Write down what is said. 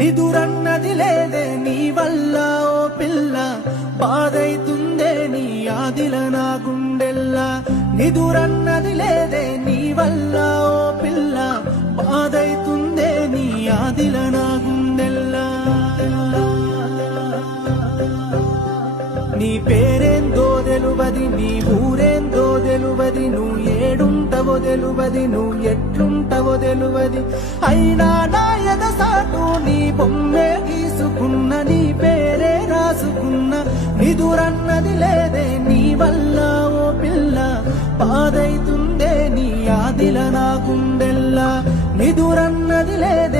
నిదురన్నది లేదే నీ వల్ల ఓ పిల్ల, బాధైతుందే నీ ఆదిల నా గుండెల్లా. నిదురన్నది లేదే నీ వల్ల ఓ పిల్ల, బాధైతుందే నీ ఆదిల నా గుండెల్లా. నీ పేరేందో తెలువది, నీ ఊరేందో తెలువది, నువ్వు ఏడుంటవో తెలువది, నువ్వు ఎట్లుంటవో తెలువది. అయినా నా ఎదసాటు నీ బొమ్మే గీసుకున్న, నీ పేరే రాసుకున్న. నిదురన్నది లేదే నీ వల్ల ఓ పిల్ల, బాధైతుందే నీ ఆదిల నా గుండెల్లా. నిదురన్నది లేదే